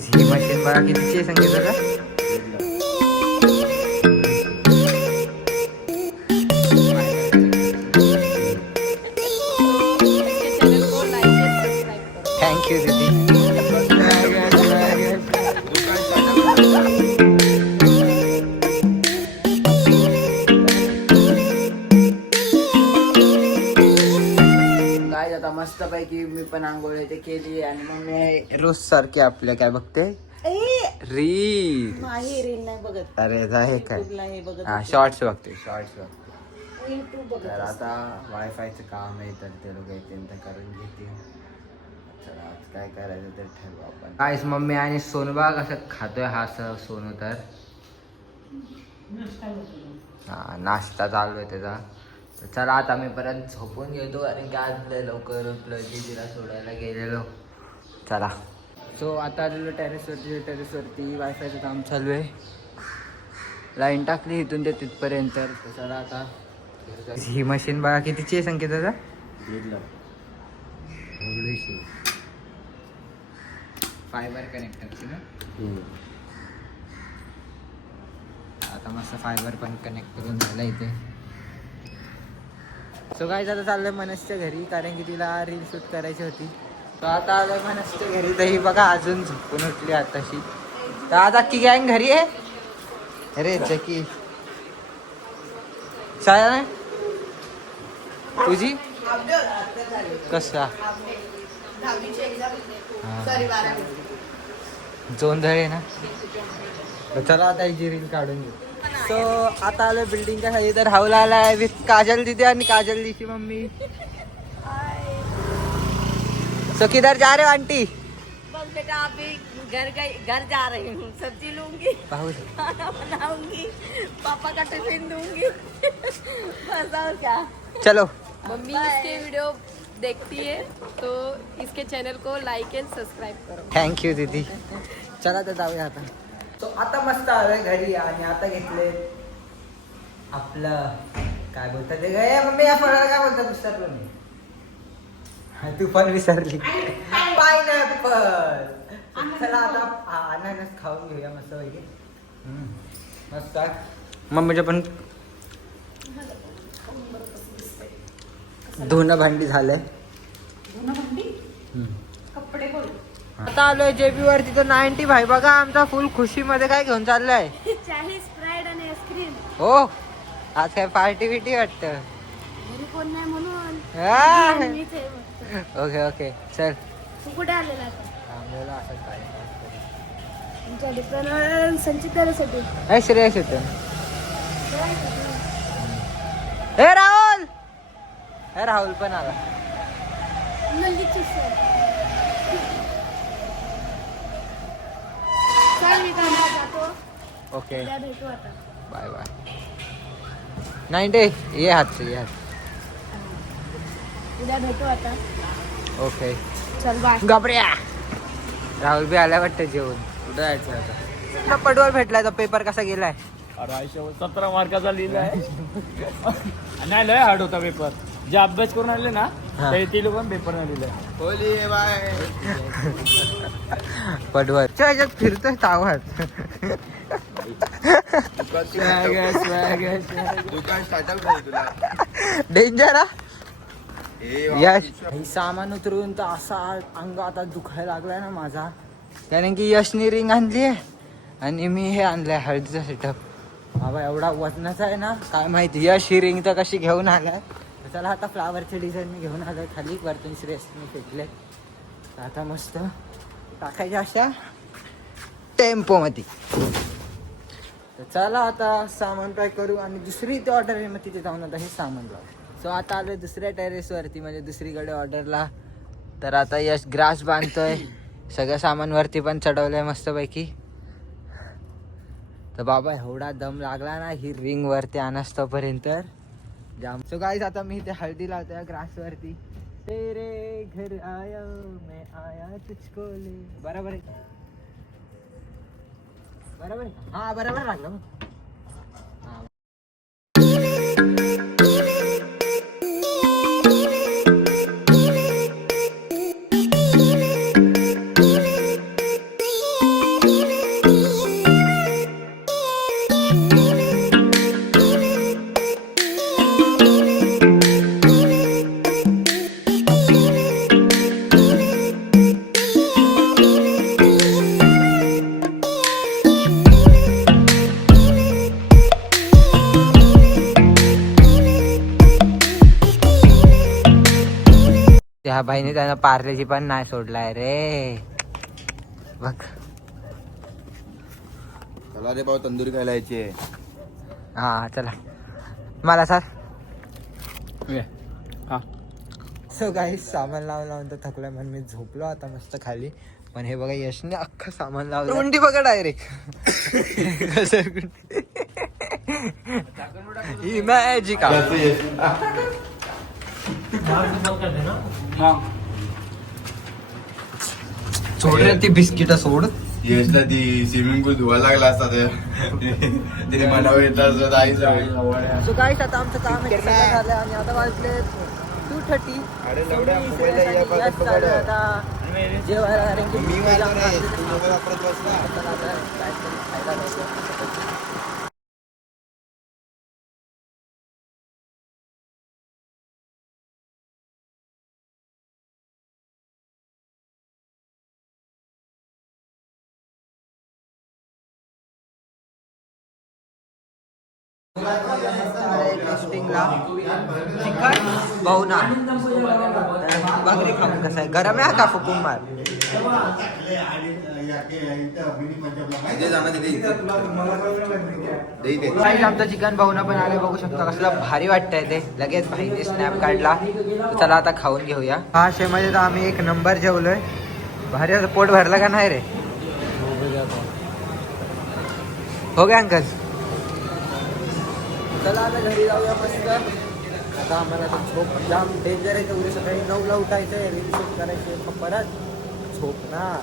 ही machine बघा कितीची आहे संगीताला. थँक्यू दीदी. काय आता मस्त पैकी मी पण आंघोळ ते केली आणि मग मी रोज सारखी आपल्या काय बघते रील. नाही रील नाही बघत. अरे आहे काय हा शॉर्ट्स बघते तर आता वायफायचं काम आहे तर ते लोक येतील तर करून घेतील. चला आज काय करायचं ते ठरवू आपण. काहीच मम्मी आणि सोनू बघ कसं खातोय हा सोनू तर हा नाश्ता चालू आहे त्याचा. तर चला आता मी परत झोपून घेतो आणि आज लवकर उठलो दीदीला सोडायला गेलेलो. चला सो आता आलेलो टेरेसवरती वायफायचं काम चालू आहे. लाईन टाकली इथून ते तिथपर्यंत. तर चला आता ही मशीन बघा कितीची आहे संकेताचा. फायबर कनेक्टरची ना. आता मस्त फायबर पण कनेक्ट करून झालं इथे. सो गाईज आता चाललंय मनसच्या घरी कारण की तिला रील शूट करायची होती. तर आता आलोय मनसच्या घरी. तर ही बघा अजून झोपून उठली आताशी. तर आता की गँग घरी आहे. अरे जकी शाळा नाही तुझी कसा जोंधळे ना. चला आता हिची रील काढून घेऊ. सो आता आलोय बिल्डिंगच्या खाली. तर राहुल आलाय विथ काजल दीदी आणि काजल दीची मम्मी. सो किधर जा रहे हो आंटी. बस बेटा अभी घर जा रही हूँ. सब्जी लूंगी, खाना बनाऊंगी, पापा का टिफिन दूंगी. बस और क्या. चलो. मम्मी इसके वीडियो देखती है तो इसके चैनल को लाइक एंड सब्सक्राइब करो. थँक्यू दीदी. चला तर जाऊया आता. तो आता मस्त आलोय घरी आणि आता घेतले आपलं काय बोलतात ते काय मम्मी या फळाला काय बोलतात विसरलो मी. तू पण विसरली. पायनॅपल. चला आता अननस खाऊन घेऊया मस्त पैकी. मस्त मम्मीच्या पण धुणं भांडी झालंय. आता आलोय जेबी वरती. तर 90 भाई बघा आमचा फुल खुशी मध्ये काय घेऊन चाललाय. चायनीज फ्राईड आणि आईस्क्रीम. हो आज काय पार्टी बिटी वाटत. घरी कोण नाही म्हणून. ओके ओके चल. तू कुठे आलेला आता. तुमच्या दुकानावर संचितासाठी हे श्रेयस येतो. हे राहुल. हे राहुल पण आला. नंदीची चल मी कामाला जातो. ओके उद्या भेटू आता. Bye bye. 90 ये हात से ये हात. उद्या भेटू आता. ओके चल बाय. घाबऱ्या. राहुल बी आल्या वाटतं जेवण. कुठं जायचं आता. पडवळ भेटलाय. तो पेपर कसा गेलाय. अरे 17 मार्काचा लिहिलाय. नाही लय हार्ड होता पेपर. जे अभ्यास करून आले ना ते लोक पेपर नाही लिहिलंय. पडवळ ह्याच्यात फिरतोय तावात. डेंजर हा. यश सामान उतरून तर असा अंग आता दुखायला लागलाय ना माझा. कारण की यशनी रिंग आणली आहे आणि मी हे आणलंय हळदीचा सेटअप. बाबा एवढा वजनाचा आहे ना काय माहिती. यश ही रिंग तर कशी घेऊन आलाय. चला आता फ्लावरचे डिझाईन मी घेऊन आलोय खाली. वरतून श्रेयस मी फेकले. आता मस्त टाकायच्या अशा टेम्पो मध्ये. तर चला आता सामान पॅक करू आणि दुसरी ते ऑर्डर आहे मग तिथे जाऊन आता हे सामान लावू. सो आता आलोय दुसऱ्या टेरेसवरती म्हणजे दुसरीकडे ऑर्डरला. तर आता यश ग्रास बांधतोय. सगळं सामान वरती पण चढवलंय मस्तपैकी. तर बाबा एवढा दम लागला ना ही रिंग वरती आणस्तोपर्यंत जाम. सो गाईज आता मी इथे हळदी लावतोय ग्रास वरती. तेरे घर आया मैं आया तुझको ले. बरोबर आहे बरोबर आहे. हा बरोबर लागलं मग. ह्या बाईने त्यांना पार्लेजी पण नाही सोडलाय रे बघ. चला रे भाऊ तंदुरी खायला यायची. हा चला मला सर. हा सो काही सामान लावून लावून तर थकलोय म्हणून मी झोपलो आता मस्त खाली. पण हे बघा यशने अख्खं सामान लावलं. गुंडी बघा डायरेक्ट ही मॅजिक सोड रे ती बिस्किट सोड. यशला ती स्विमिंग पूल धुवायला लागला असता तिने म्हणावं येतात आई सो गाईस आता आमचं काम आहे सगळं झालं आणि आता वाजले 2:30. आता जेवायला कारण की मी वाजलो नाही तू मोबाईल वापरत बसला. खायला जायचं. टेस्टिंगला चिकन बहुना बघ खाऊन कसं आहे. गरम आहे का फुकून मार. आमचं चिकन बहुना पण आले बघू शकता कसलं भारी वाटतंय ते. लगेच भाईने स्नॅप काढला. चला आता खाऊन घेऊया. हा शेमध्ये तर आम्ही एक नंबर जेवलोय. भारी असं पोट भरलं का नाही रे. हो गया अंकल. चला आता घरी जाऊया मस्त. आता आम्हाला तर झोप जाम डेंजर आहे. उद्या सकाळी 9ला उठायचं आहे. रील शूट करायचे परत झोपणार.